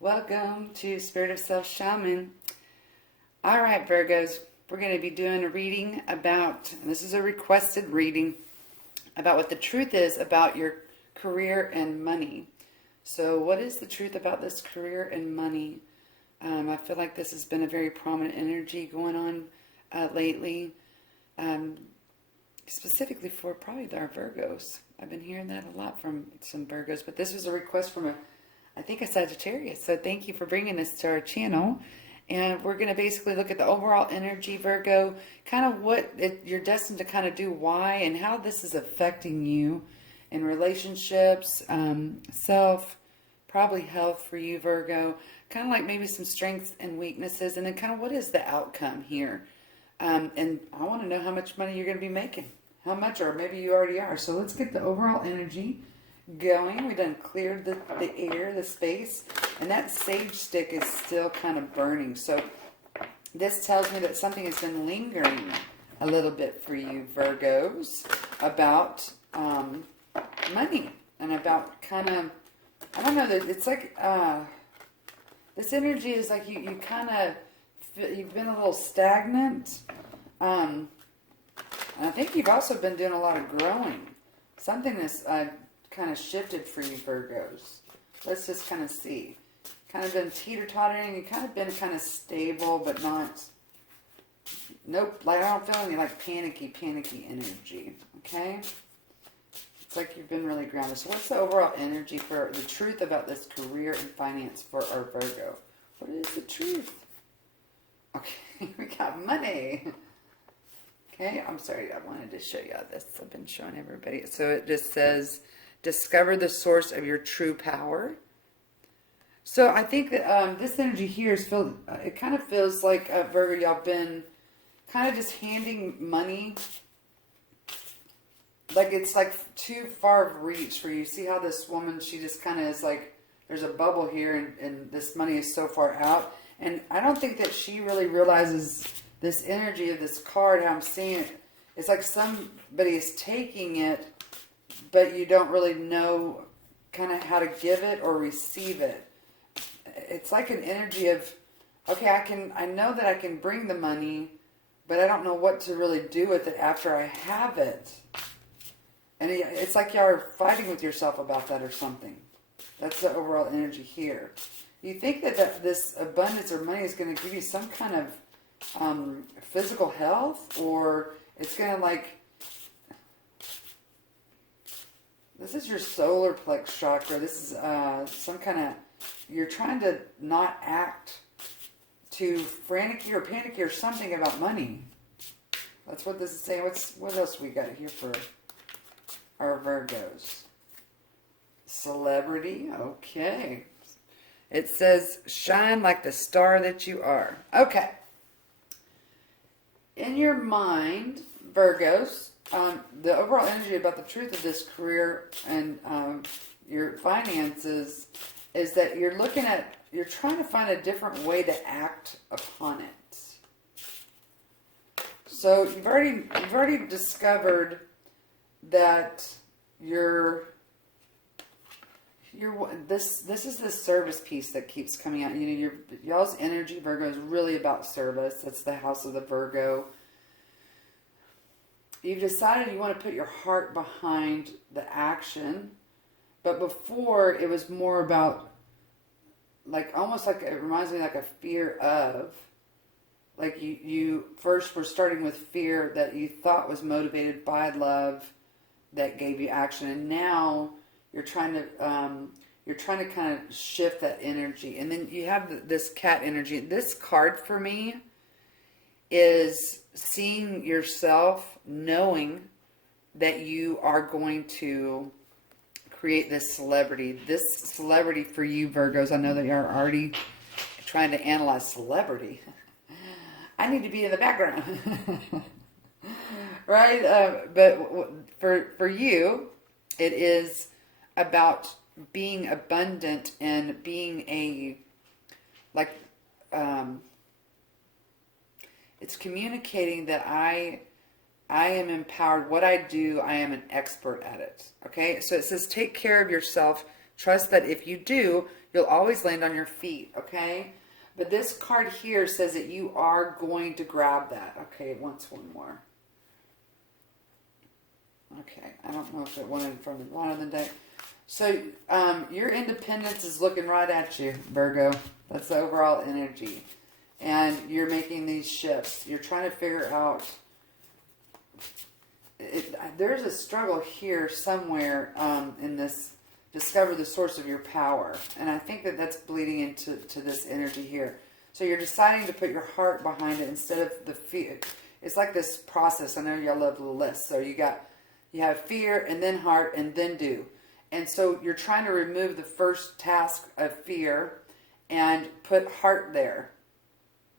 Welcome to Spirit of Self Shaman. All right, Virgos, we're going to be doing a reading about, and this is a requested reading, about what the truth is about your career and money. So what is the truth about this career and money? I feel like this has been a very prominent energy going on lately, specifically for probably our Virgos. I've been hearing that a lot from some Virgos, but this was a request from I think a Sagittarius. So thank you for bringing this to our channel. And we're going to basically look at the overall energy, Virgo, kind of what you're destined to kind of do, why, and how this is affecting you in relationships, self, probably health for you, Virgo, kind of like maybe some strengths and weaknesses, and then kind of what is the outcome here. And I want to know how much money you're going to be making. How much, or maybe you already are. So let's get the overall energy going. We done cleared the air, the space, and that sage stick is still kind of burning. So this tells me that something has been lingering a little bit for you, Virgos, about money and about kind of, I don't know, that it's like this energy is like you kind of, you've been a little stagnant. And I think you've also been doing a lot of growing. Something is kind of shifted for you, Virgos. Let's just kind of see. Kind of been teeter-tottering. You kind of been kind of stable, but not. Nope. Like I don't feel any like panicky energy. Okay. It's like you've been really grounded. So what's the overall energy for the truth about this career and finance for our Virgo? What is the truth? Okay, we got money. Okay, I'm sorry. I wanted to show you this. I've been showing everybody. So it just says, discover the source of your true power. So I think that this energy here is it kind of feels like, Virgo, y'all been kind of just handing money. Like it's like too far of reach for you. See how this woman, she just kind of is like, there's a bubble here and this money is so far out. And I don't think that she really realizes this energy of this card, how I'm seeing it. It's like somebody is taking it, but you don't really know kind of how to give it or receive it. It's like an energy of, okay, I know that I can bring the money, but I don't know what to really do with it after I have it. And it's like y'all are fighting with yourself about that or something. That's the overall energy here. You think that this abundance or money is going to give you some kind of physical health, or it's going to like, this is your solar plex chakra. This is some kind of, you're trying to not act too frantic or panicky or something about money. That's what this is saying. What else we got here for our Virgos? Celebrity. Okay. It says, shine like the star that you are. Okay. In your mind, Virgos, the overall energy about the truth of this career and your finances is that you're trying to find a different way to act upon it. So you've already discovered that this is the service piece that keeps coming out. You know, y'all's energy, Virgo, is really about service. That's the house of the Virgo. You've decided you want to put your heart behind the action, but before it was more about, like, almost like, it reminds me like a fear of, like you first were starting with fear that you thought was motivated by love that gave you action, and now you're trying to kind of shift that energy. And then you have this cat energy. This card for me is seeing yourself, knowing that you are going to create this celebrity. This celebrity for you, Virgos, I know that you're already trying to analyze celebrity. I need to be in the background. Right? But for you, it is about being abundant and being it's communicating that I am empowered. What I do, I am an expert at it. Okay? So it says, take care of yourself Trust that if you do, you'll always land on your feet, okay? But this card here says that you are going to grab that. Okay, it wants one more. Okay, I don't know if it wanted from the bottom of the deck. So, your independence is looking right at you, Virgo. That's the overall energy. And you're making these shifts. You're trying to figure out... there's a struggle here somewhere in this... Discover the source of your power. And I think that that's bleeding into this energy here. So you're deciding to put your heart behind it instead of the fear. It's like this process. I know y'all love the list. So you have fear and then heart and then do. And so you're trying to remove the first task of fear and put heart there.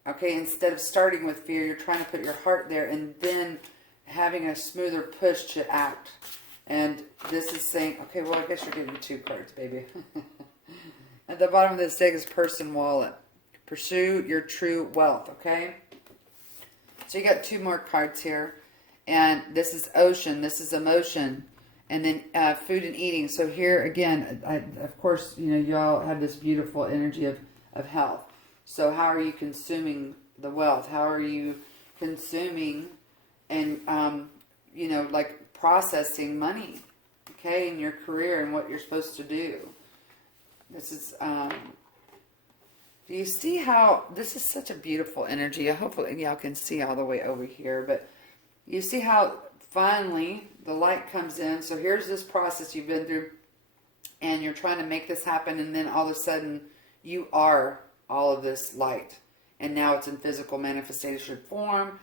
Okay, instead of starting with fear, you're trying to put your heart there and then having a smoother push to act. And this is saying, okay, well, I guess you're getting 2 cards, baby. At the bottom of this deck is purse and wallet. Pursue your true wealth, okay? So you got 2 more cards here. And this is ocean, this is emotion, and then food and eating. So here, again, of course, you know, y'all have this beautiful energy of health. So how are you consuming the wealth? How are you consuming and, you know, like, processing money, okay, in your career and what you're supposed to do. This is, do you see how, this is such a beautiful energy. Hopefully y'all can see all the way over here, but you see how finally the light comes in. So here's this process you've been through and you're trying to make this happen, and then all of a sudden you are all of this light, and now it's in physical manifestation form.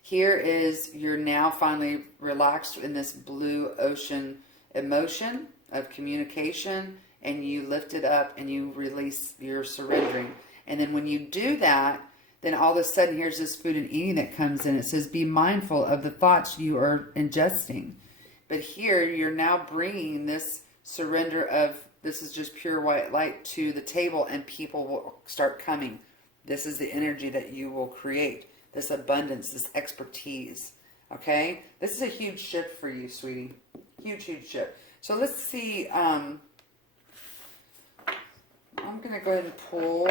Here is, you're now finally relaxed in this blue ocean emotion of communication, and you lift it up and you release your surrendering. And then when you do that, then all of a sudden here's this food and eating that comes in. It says, be mindful of the thoughts you are ingesting. But here you're now bringing this surrender of, this is just pure white light to the table, and people will start coming. This is the energy that you will create. This abundance, this expertise, okay? This is a huge shift for you, sweetie. Huge, huge shift. So let's see. I'm going to go ahead and pull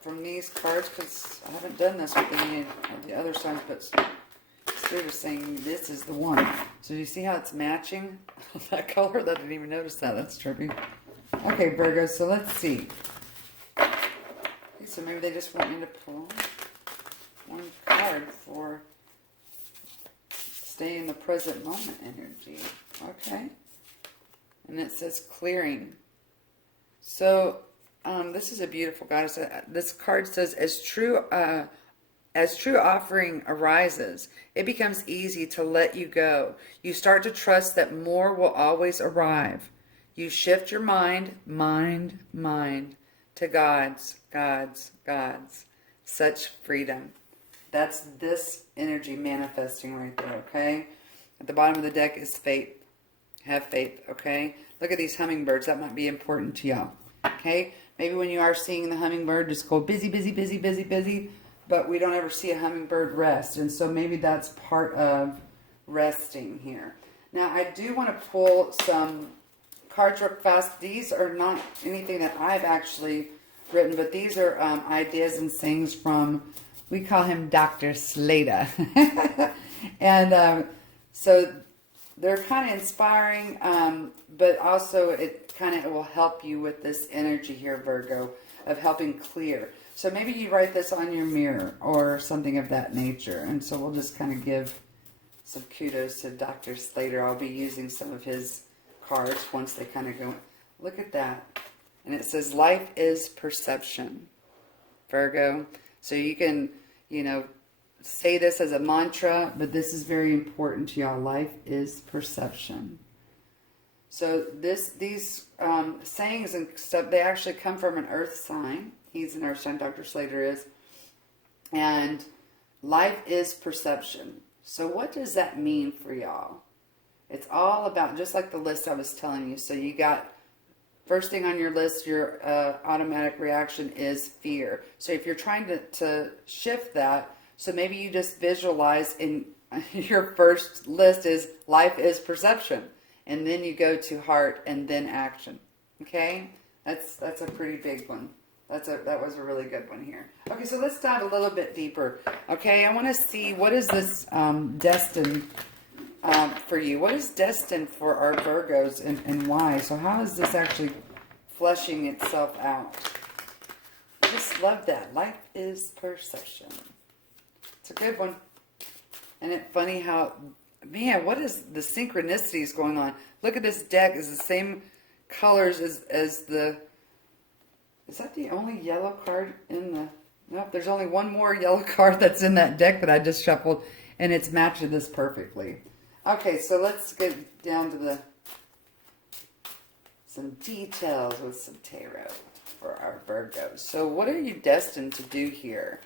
from these cards because I haven't done this with any of the other signs, but Spirit is saying this is the one. So you see how it's matching that color? I didn't even notice that. That's trippy. Okay, Virgo, so let's see. Okay, so maybe they just want me to pull one card for stay in the present moment energy. Okay. And it says clearing. So this is a beautiful goddess. This card says, as true offering arises, it becomes easy to let you go. You start to trust that more will always arrive. You shift your mind to God's. Such freedom. That's this energy manifesting right there, okay? At the bottom of the deck is faith. Have faith, okay? Look at these hummingbirds. That might be important to y'all, okay? Maybe when you are seeing the hummingbird, just go busy, busy, busy, busy, busy, but we don't ever see a hummingbird rest, and so maybe that's part of resting here. Now, I do want to pull some cards real fast. These are not anything that I've actually written, but these are ideas and sayings from, we call him Dr. Slater. And so they're kind of inspiring, but also it will help you with this energy here, Virgo, of helping clear. So maybe you write this on your mirror or something of that nature. And so we'll just kind of give some kudos to Dr. Slater. I'll be using some of his cards once they kind of go. Look at that. And it says, life is perception, Virgo. So you can, say this as a mantra, but this is very important to y'all. Life is perception. So these sayings and stuff, they actually come from an earth sign. He's an earth sign, Dr. Slater is. And life is perception. So what does that mean for y'all? It's all about, just like the list I was telling you. So you got, first thing on your list, your automatic reaction is fear. So if you're trying to shift that, so maybe you just visualize in your first list is life is perception. And then you go to heart and then action. Okay, that's a pretty big one. That was a really good one here. Okay, so let's dive a little bit deeper. Okay, I want to see what is this destined for you. What is destined for our Virgos and why? So how is this actually fleshing itself out? I just love that. Life is perception. It's a good one. And it's funny how, man, what is the synchronicities going on? Look at this deck. It's the same colors as the... Is that the only yellow card in the... Nope, there's only one more yellow card that's in that deck that I just shuffled. And it's matching this perfectly. Okay, so let's get down to some details with some tarot for our Virgos. So what are you destined to do here?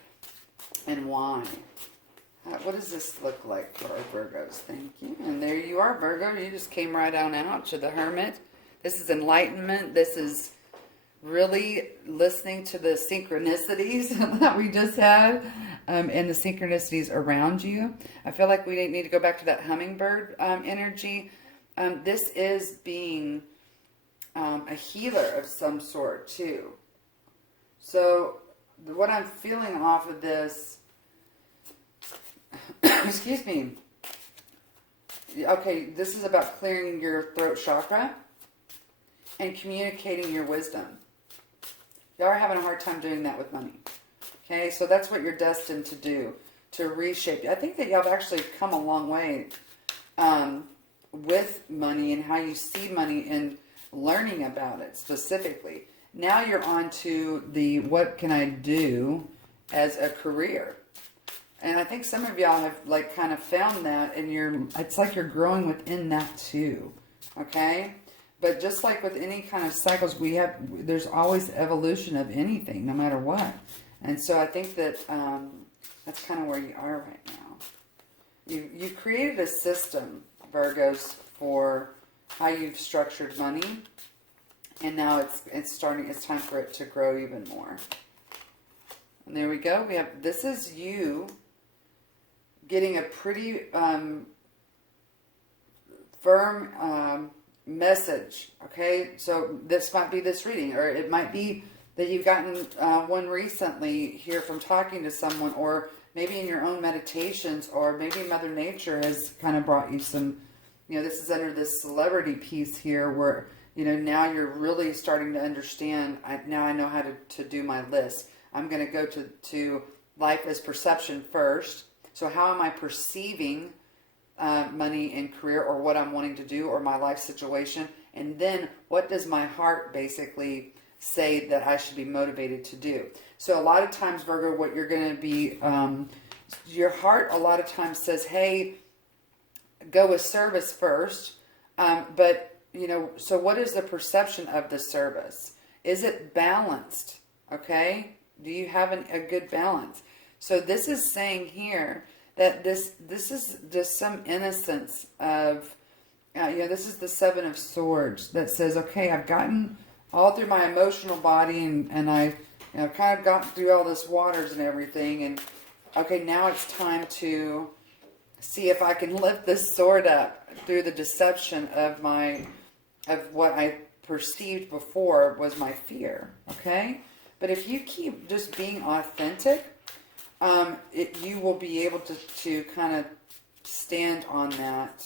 And why? What does this look like for our Virgos? Thank you. And there you are, Virgo. You just came right on out to the Hermit. This is enlightenment. This is really listening to the synchronicities that we just had and the synchronicities around you. I feel like we need to go back to that hummingbird energy. This is being a healer of some sort too. So what I'm feeling off of this, excuse me. Okay, this is about clearing your throat chakra and communicating your wisdom. Y'all are having a hard time doing that with money. Okay, so that's what you're destined to do, to reshape. I think that y'all have actually come a long way with money and how you see money and learning about it specifically. Now you're on to the what can I do as a career. And I think some of y'all have like kind of found that, and it's like you're growing within that too. Okay? But just like with any kind of cycles, there's always evolution of anything, no matter what. And so I think that that's kind of where you are right now. You created a system, Virgos, for how you've structured money, and now it's time for it to grow even more. And there we go. This is you getting a pretty firm message. Okay, so this might be this reading, or it might be that you've gotten one recently here from talking to someone, or maybe in your own meditations, or maybe Mother Nature has kind of brought you some, this is under this celebrity piece here where, now you're really starting to understand, now I know how to do my list. I'm going to go to life as perception first. So how am I perceiving money and career, or what I'm wanting to do, or my life situation? And then what does my heart basically say that I should be motivated to do? So a lot of times, Virgo, what you're going to be, your heart a lot of times says, hey, go with service first. But, so what is the perception of the service? Is it balanced? Okay? Do you have a good balance? So this is saying here that this is just some innocence of, this is the Seven of Swords that says, okay, I've gotten all through my emotional body and I kind of got through all this waters and everything, and okay, now it's time to see if I can lift this sword up through the deception of what I perceived before was my fear. Okay, but if you keep just being authentic, you will be able to kind of stand on that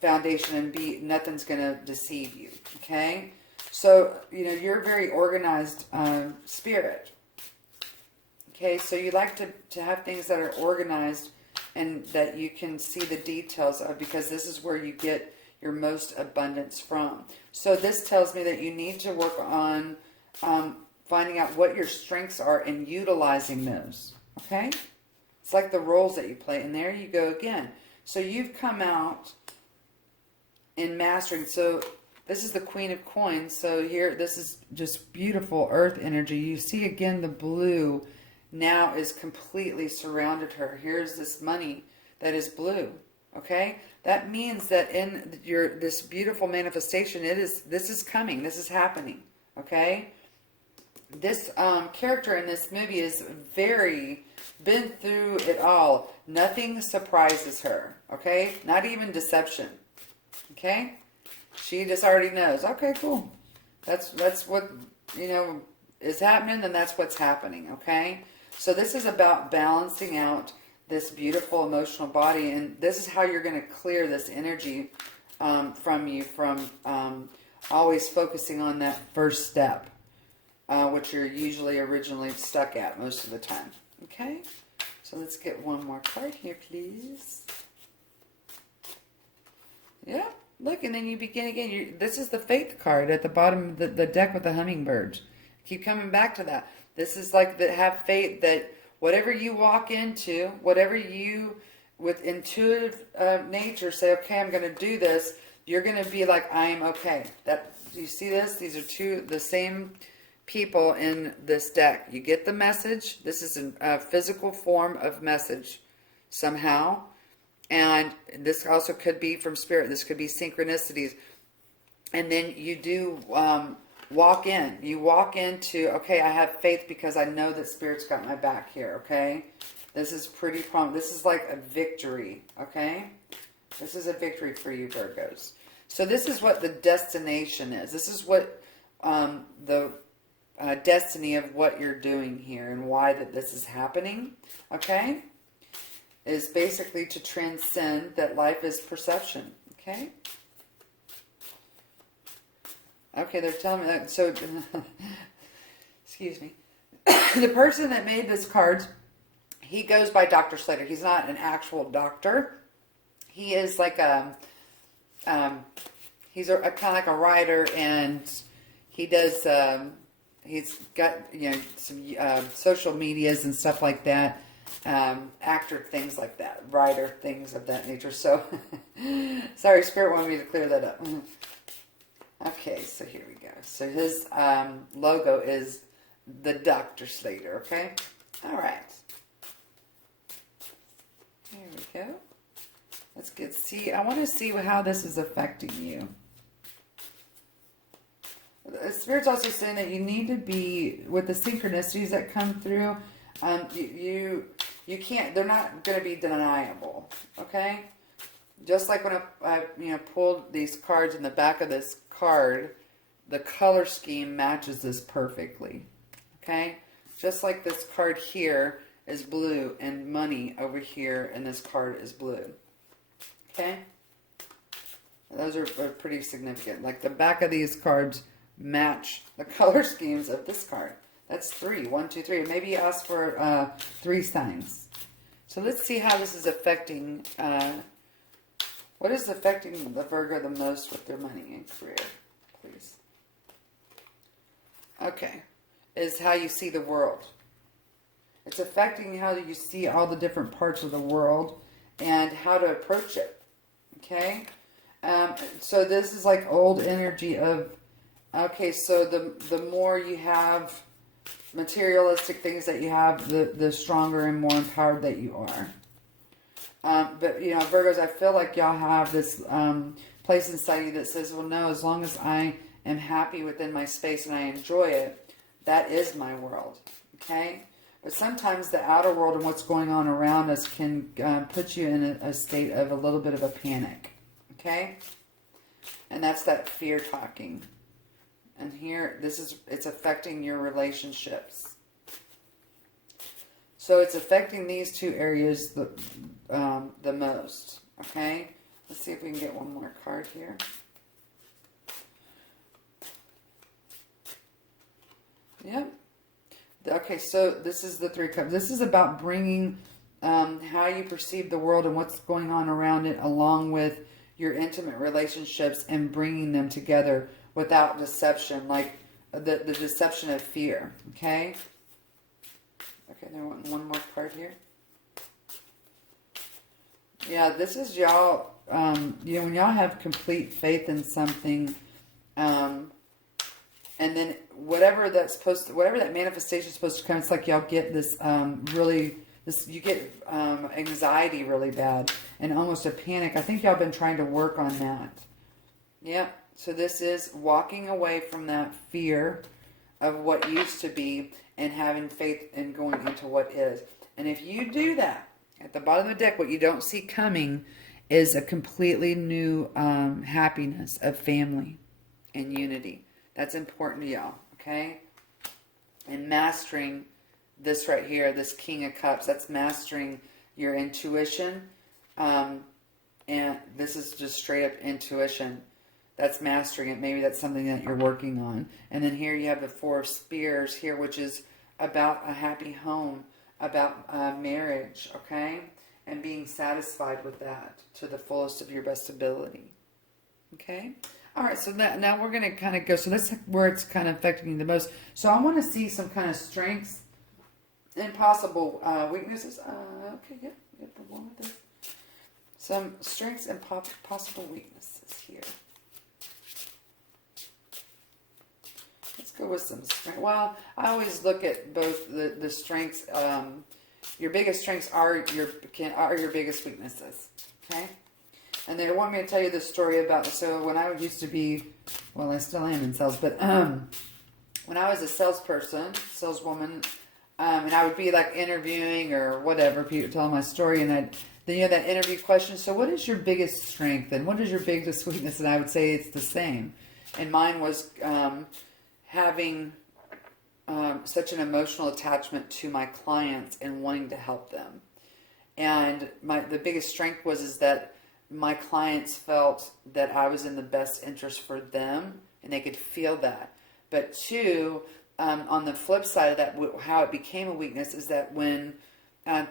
foundation and nothing's going to deceive you. Okay, so you're a very organized spirit. Okay, so you like to have things that are organized and that you can see the details of, because this is where you get your most abundance from. So this tells me that you need to work on finding out what your strengths are and utilizing those. Okay? It's like the roles that you play. And there you go again. So you've come out in mastering. So this is the Queen of Coins. So here, this is just beautiful earth energy. You see again the blue now is completely surrounded her. Here's this money that is blue. Okay? That means that in this beautiful manifestation, this is coming. This is happening. Okay? This character in this movie is been through it all. Nothing surprises her. Okay? Not even deception. Okay? She just already knows. Okay, cool. That's what, is happening, and that's what's happening, okay? So this is about balancing out this beautiful emotional body, and this is how you're going to clear this energy from you, from always focusing on that first step, which you're usually originally stuck at most of the time, okay? So let's get one more card here, please. Yeah, look, and then you begin again. This is the Faith card at the bottom of the deck with the hummingbirds. Keep coming back to that. This is like that, have faith that whatever you walk into, whatever you, with intuitive nature, say, okay, I'm going to do this, you're going to be like, I am okay. That, you see this? These are the same people in this deck. You get the message. This is a physical form of message somehow. And this also could be from spirit. This could be synchronicities. And then you do walk in. You walk into, okay, I have faith because I know that spirit's got my back here, okay? This is pretty prominent. This is like a victory, okay? This is a victory for you, Virgos. So this is what the destination is. This is what the destiny of what you're doing here and why that this is happening, okay? Is basically to transcend that life is perception, okay? Okay, they're telling me that, so, excuse me. The person that made this card, he goes by Dr. Slater. He's not an actual doctor. He is like he's a kind of like a writer, and he does, he's got, some social medias and stuff like that. Actor, things like that, writer, things of that nature. So, sorry, Spirit wanted me to clear that up. Okay, so here we go. So his logo is the Dr. Slater, okay? All right. Here we go. Let's see. I want to see how this is affecting you. The Spirit's also saying that you need to be, with the synchronicities that come through, you can't, they're not going to be deniable, okay? Just like when I pulled these cards in the back of this card, the color scheme matches this perfectly, okay? Just like this card here is blue and money over here, and this card is blue, okay? Those are pretty significant. Like the back of these cards match the color schemes of this card. That's 3. 1, 2, 3. Maybe you ask for 3 signs. So let's see how this is affecting. What is affecting the Virgo the most with their money and career, please? Okay, is how you see the world. It's affecting how you see all the different parts of the world and how to approach it. Okay, so this is like old energy of. Okay, so the more you have materialistic things that you have, the stronger and more empowered that you are. But, Virgos, I feel like y'all have this place inside you that says, well, no, as long as I am happy within my space and I enjoy it, that is my world, okay? But sometimes the outer world and what's going on around us can put you in a state of a little bit of a panic, okay? And that's that fear talking. And here, it's affecting your relationships. So it's affecting these 2 areas the most. Okay? Let's see if we can get one more card here. Yep. Okay, so this is the 3 cups. This is about bringing how you perceive the world and what's going on around it, along with your intimate relationships, and bringing them together without deception, like the deception of fear, okay? Okay, there went one more card here. Yeah, this is y'all, when y'all have complete faith in something, and then whatever that manifestation is supposed to come, it's like y'all get this you get anxiety really bad and almost a panic. I think y'all been trying to work on that. Yeah. So this is walking away from that fear of what used to be and having faith in going into what is. And if you do that, at the bottom of the deck, what you don't see coming is a completely new happiness of family and unity. That's important to y'all, okay? And mastering this right here, this King of Cups, that's mastering your intuition. And this is just straight up intuition. That's mastering it. Maybe that's something that you're working on. And then here you have the Four of Spears here, which is about a happy home, about marriage, okay? And being satisfied with that to the fullest of your best ability. Okay? All right, so now we're going to kind of go. So that's where it's kind of affecting you the most. So I want to see some kind of strengths and possible weaknesses. Okay, yeah, the one with this. Some strengths and possible weaknesses here. Let's go with some strength. Well, I always look at both the strengths. Your biggest strengths are your biggest weaknesses. Okay? And they want me to tell you this story about, so when I used to be, well, I still am in sales, but when I was a saleswoman, and I would be like interviewing or whatever, people telling my story, and then you have that interview question, so what is your biggest strength and what is your biggest weakness? And I would say it's the same. And mine was having such an emotional attachment to my clients and wanting to help them. And the biggest strength is that my clients felt that I was in the best interest for them, and they could feel that. But two, on the flip side of that, how it became a weakness is that when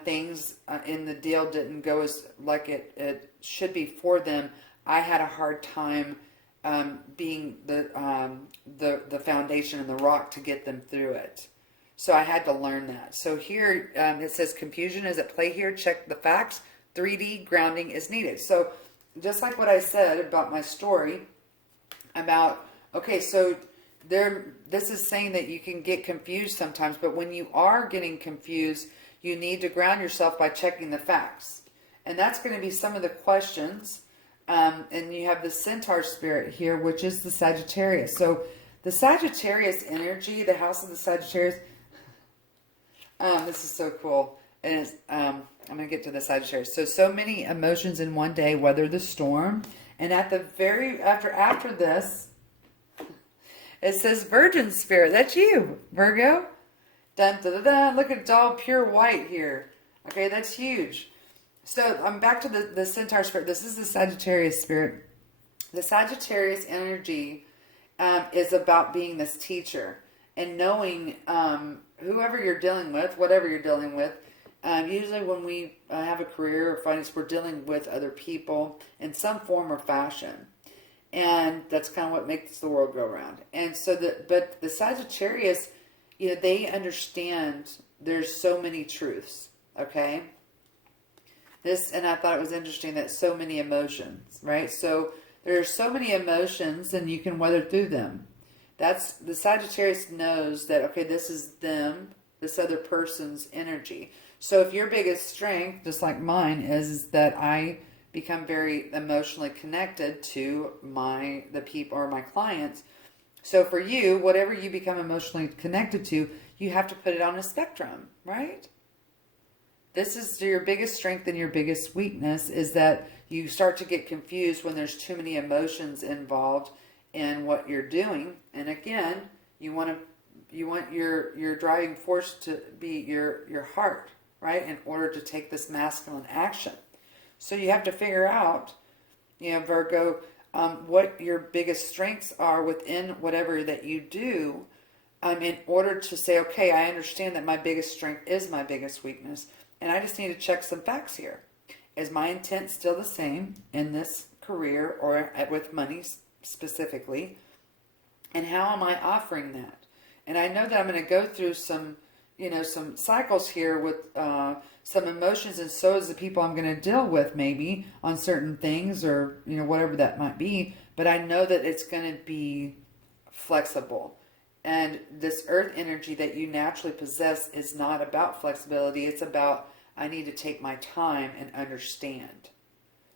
things in the deal didn't go as like it should be for them, I had a hard time being the foundation and the rock to get them through it. So I had to learn that. So here it says confusion is at play here. Check the facts. 3D grounding is needed. So just like what I said about my story about, okay, so this is saying that you can get confused sometimes, but when you are getting confused, you need to ground yourself by checking the facts. And that's going to be some of the questions. And you have the Centaur spirit here, which is the Sagittarius. So the Sagittarius energy, the house of the Sagittarius, this is so cool. And it's, I'm going to get to the Sagittarius. So many emotions in one day, weather the storm. And at the after this, it says Virgin Spirit. That's you, Virgo. Dun, dun, dun, dun. Look, it's all pure white here. Okay, that's huge. So I'm back to the Centaur Spirit. This is the Sagittarius Spirit. The Sagittarius energy is about being this teacher and knowing whoever you're dealing with, whatever you're dealing with. Usually when we have a career or finance, we're dealing with other people in some form or fashion. And that's kind of what makes the world go around. And so but the Sagittarius, they understand there's so many truths, okay? And I thought it was interesting that so many emotions, right? So there are so many emotions and you can weather through them. The Sagittarius knows that, okay, this is them, this other person's energy. So if your biggest strength, just like mine, is that I become very emotionally connected to the people or my clients. So for you, whatever you become emotionally connected to, you have to put it on a spectrum, right? This is your biggest strength and your biggest weakness, is that you start to get confused when there's too many emotions involved in what you're doing. And again, you want your driving force to be your heart, right? In order to take this masculine action. So you have to figure out, Virgo, what your biggest strengths are within whatever that you do, in order to say, okay, I understand that my biggest strength is my biggest weakness. And I just need to check some facts here. Is my intent still the same in this career or with money specifically? And how am I offering that? And I know that I'm going to go through some cycles here with some emotions, and so is the people I'm going to deal with maybe on certain things or, whatever that might be. But I know that it's going to be flexible. And this earth energy that you naturally possess is not about flexibility. It's about, I need to take my time and understand.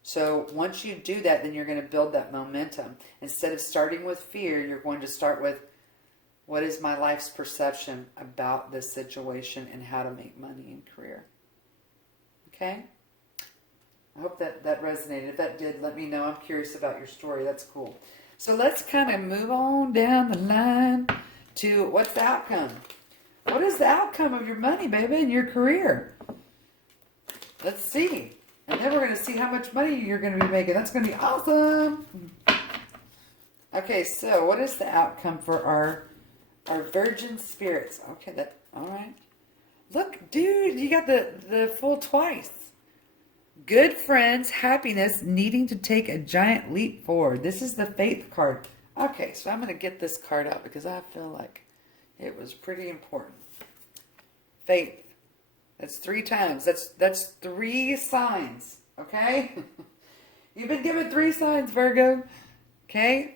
So once you do that, then you're going to build that momentum. Instead of starting with fear, you're going to start with, what is my life's perception about this situation and how to make money and career? Okay? I hope that resonated. If that did, let me know. I'm curious about your story. That's cool. So let's kind of move on down the line to what's the outcome. What is the outcome of your money, baby, and your career? Let's see. And then we're going to see how much money you're going to be making. That's going to be awesome. Okay, so what is the outcome for our virgin spirits? Okay, all right. Look, dude, you got the full twice. Good friends, happiness, needing to take a giant leap forward. This is the faith card. Okay, so I'm going to get this card out because I feel like it was pretty important. Faith. That's 3 times. That's 3 signs. Okay? You've been given 3 signs, Virgo. Okay?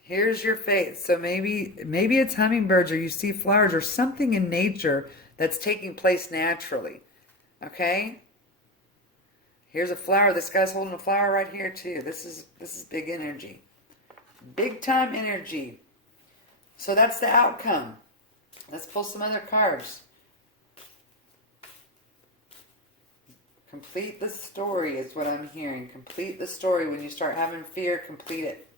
Here's your faith. So maybe it's hummingbirds, or you see flowers, or something in nature that's taking place naturally. Okay? Here's a flower. This guy's holding a flower right here too. This is big energy. Big time energy. So that's the outcome. Let's pull some other cards. Complete the story is what I'm hearing. Complete the story. When you start having fear, complete it.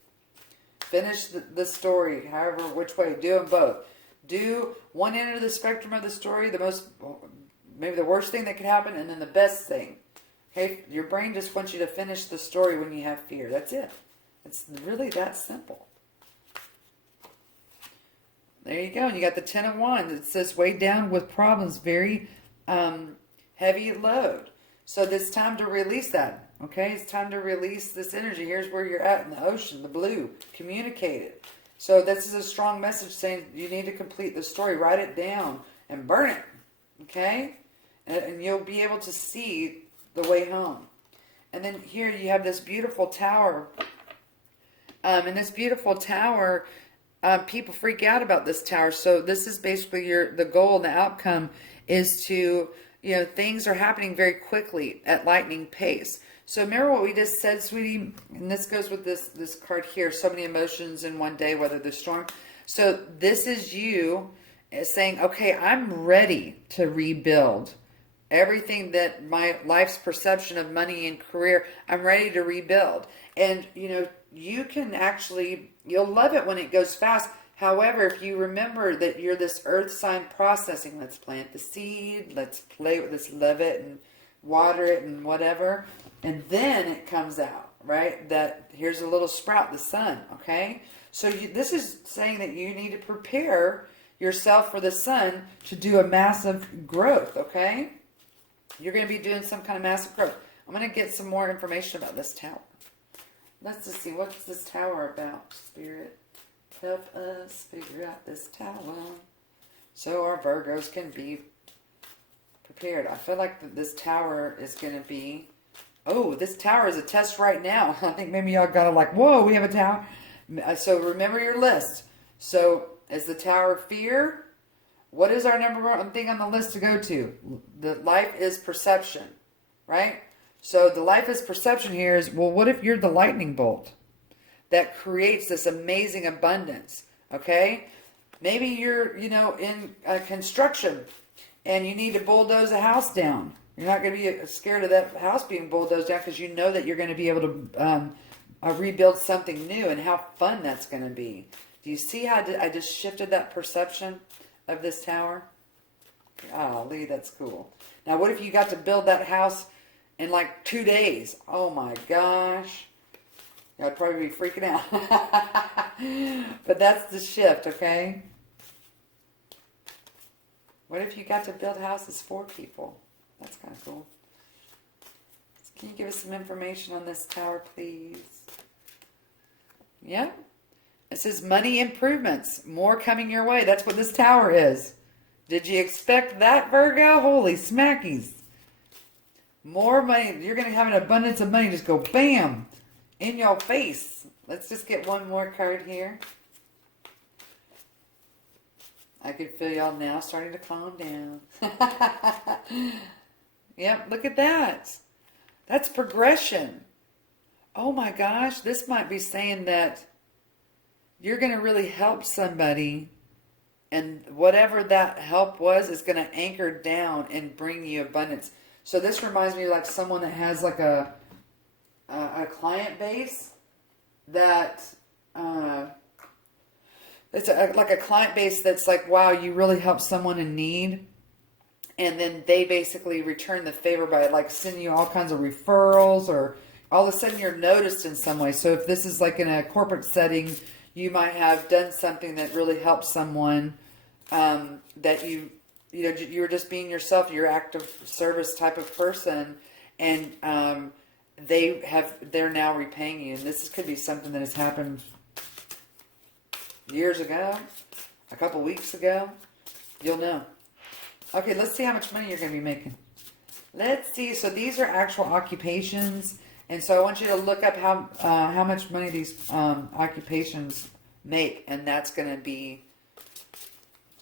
Finish the story, however, which way. Do them both. Do one end of the spectrum of the story, maybe the worst thing that could happen, and then the best thing. Okay, your brain just wants you to finish the story when you have fear. That's it. It's really that simple. There you go. And you got the 10 of Wands. It says weighed down with problems, very heavy load. So it's time to release that. Okay, it's time to release this energy. Here's where you're at in the ocean, the blue. Communicate it. So this is a strong message saying you need to complete the story. Write it down and burn it. Okay? And you'll be able to see the way home. And then here you have this beautiful tower. And this beautiful tower, people freak out about this tower. So this is basically the goal and the outcome is to, things are happening very quickly at lightning pace. So remember what we just said, sweetie? And this goes with this card here. So many emotions in one day, whether they're strong. So this is you saying, okay, I'm ready to rebuild everything that my life's perception of money and career, I'm ready to rebuild. And, you can actually, you'll love it when it goes fast. However, if you remember that you're this earth sign processing, let's plant the seed, let's play with this, love it and water it and whatever. And then it comes out, right? That here's a little sprout, the sun, okay? So this is saying that you need to prepare yourself for the sun to do a massive growth, okay? You're going to be doing some kind of massive growth. I'm going to get some more information about this tower. Let's just see, what's this tower about, Spirit? Help us figure out this tower so our Virgos can be prepared. I feel like this tower is going to be... Oh, this tower is a test right now. I think maybe y'all got to like, whoa, we have a tower. So remember your list. So is the tower fear? What is our number 1 thing on the list to go to? The life is perception, right? So the life is perception here is, well, what if you're the lightning bolt that creates this amazing abundance, okay? Maybe you're, in construction and you need to bulldoze a house down. You're not going to be scared of that house being bulldozed down because you know that you're going to be able to rebuild something new, and how fun that's going to be. Do you see how I just shifted that perception of this tower? Golly, that's cool. Now, what if you got to build that house in like 2 days? Oh my gosh. I'd probably be freaking out. But that's the shift, okay? What if you got to build houses for people? That's kind of cool. Can you give us some information on this tower, please? Yeah. It says money improvements. More coming your way. That's what this tower is. Did you expect that, Virgo? Holy smackies. More money. You're going to have an abundance of money. Just go bam. In your face. Let's just get one more card here. I can feel y'all now starting to calm down. Yep, look at that. That's progression. Oh my gosh, this might be saying that you're going to really help somebody, and whatever that help was is going to anchor down and bring you abundance. So this reminds me of like someone that has like a client base, that it's like a client base that's like, wow, you really helped someone in need. And then they basically return the favor by like sending you all kinds of referrals, or all of a sudden you're noticed in some way. So if this is like in a corporate setting, you might have done something that really helped someone, that you were just being yourself, your active service type of person, and they're now repaying you. And this could be something that has happened years ago, a couple weeks ago. You'll know. Okay, let's see how much money you're going to be making. Let's see. So these are actual occupations, and so I want you to look up how much money these occupations make, and that's going to be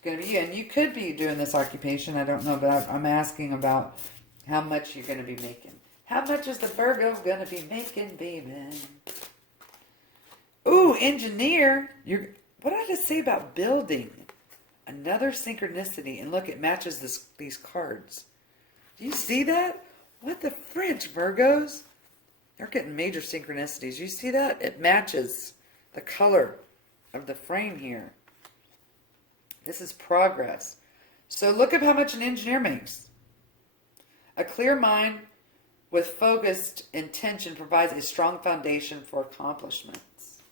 you. And you could be doing this occupation. I don't know, but I'm asking about how much you're going to be making. How much is the Virgo going to be making, baby? Ooh, engineer. What did I just say about building? Another synchronicity, and look, it matches these cards. Do you see that? What the French, Virgos? They're getting major synchronicities. You see that? It matches the color of the frame here. This is progress. So look at how much an engineer makes. A clear mind with focused intention provides a strong foundation for accomplishments.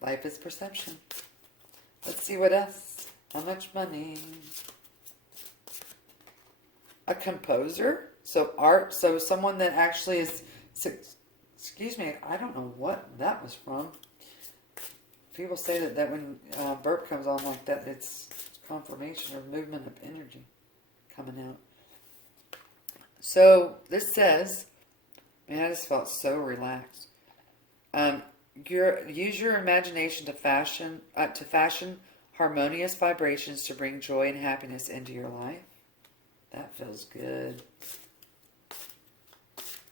Life is perception. Let's see what else. How much money? A composer. So art. So someone that actually is, excuse me, I don't know what that was from. People say that when burp comes on like that, it's confirmation or movement of energy coming out. So this says, man, I just felt so relaxed. Use your imagination to fashion harmonious vibrations to bring joy and happiness into your life. That feels good.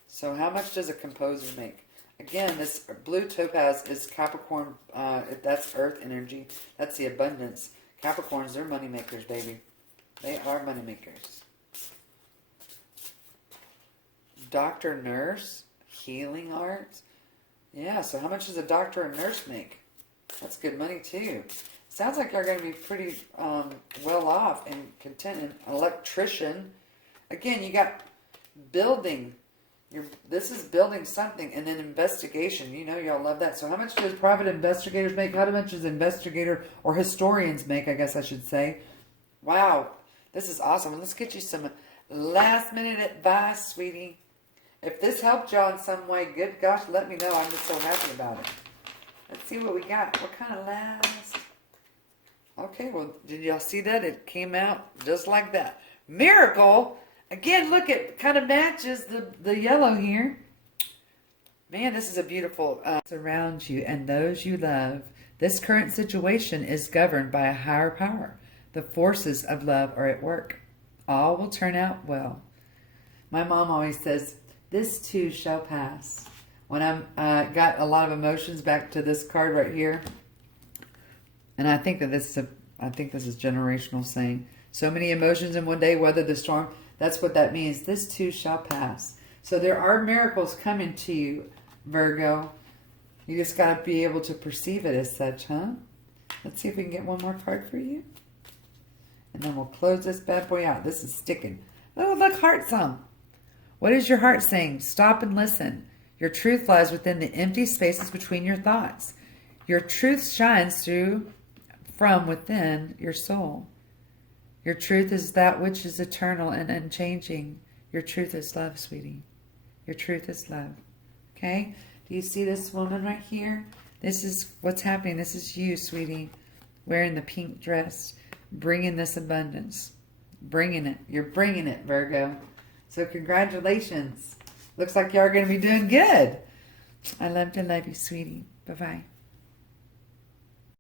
So how much does a composer make? Again, this blue topaz is Capricorn. That's earth energy. That's the abundance. Capricorns, they're money makers, baby. They are money makers. Doctor, nurse, healing arts. Yeah, so how much does a doctor or nurse make? That's good money too. Sounds like you're going to be pretty well off and content. An electrician. Again, you got building. This is building something. And then investigation. You know y'all love that. So how much does private investigators make? How much does investigator or historians make, I guess I should say? Wow, this is awesome. Let's get you some last minute advice, sweetie. If this helped y'all in some way, good gosh, let me know. I'm just so happy about it. Let's see what we got. What kind of last? Okay, well, did y'all see that? It came out just like that. Miracle. Again, look, it kind of matches the yellow here. Man, this is a beautiful... around you and those you love. This current situation is governed by a higher power. The forces of love are at work. All will turn out well. My mom always says, this too shall pass. When I'm got a lot of emotions, back to this card right here. And I think that this is generational saying. So many emotions in one day, weather the storm. That's what that means. This too shall pass. So there are miracles coming to you, Virgo. You just got to be able to perceive it as such, huh? Let's see if we can get one more card for you. And then we'll close this bad boy out. This is sticking. Oh, look, heart song. What is your heart saying? Stop and listen. Your truth lies within the empty spaces between your thoughts. Your truth shines through from within your soul. Your truth is that which is eternal and unchanging. Your truth is love, sweetie. Your truth is love. Okay? Do you see this woman right here? This is what's happening. This is you, sweetie, wearing the pink dress, bringing this abundance. Bringing it. You're bringing it, Virgo. So congratulations. Looks like y'all are going to be doing good. I love to love you, sweetie. Bye-bye.